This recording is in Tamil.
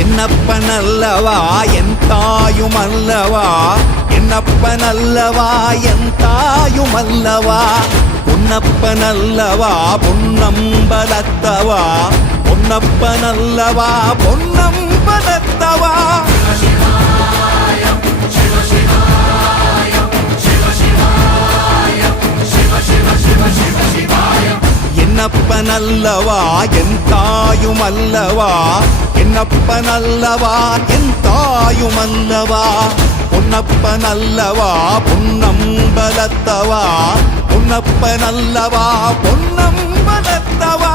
என்னப்பனல்லவா என் தாயுமல்லவா, என்னப்பனல்லவா என் தாயுமல்லவா, பொன்னப்பனல்லவா பொன்னம்பலத்தவா, பொன்னப்பனல்லவா பொன்னம்பலத்தவா. என்னப்பனல்லவா என் தாயுமல்லவா, என்னப்பனல்லவா என் தாயுமல்லவா, பொன்னப்பனல்லவா பொன்னம்பலத்தவா, பொன்னப்பனல்லவா பொன்னம்பலத்தவா.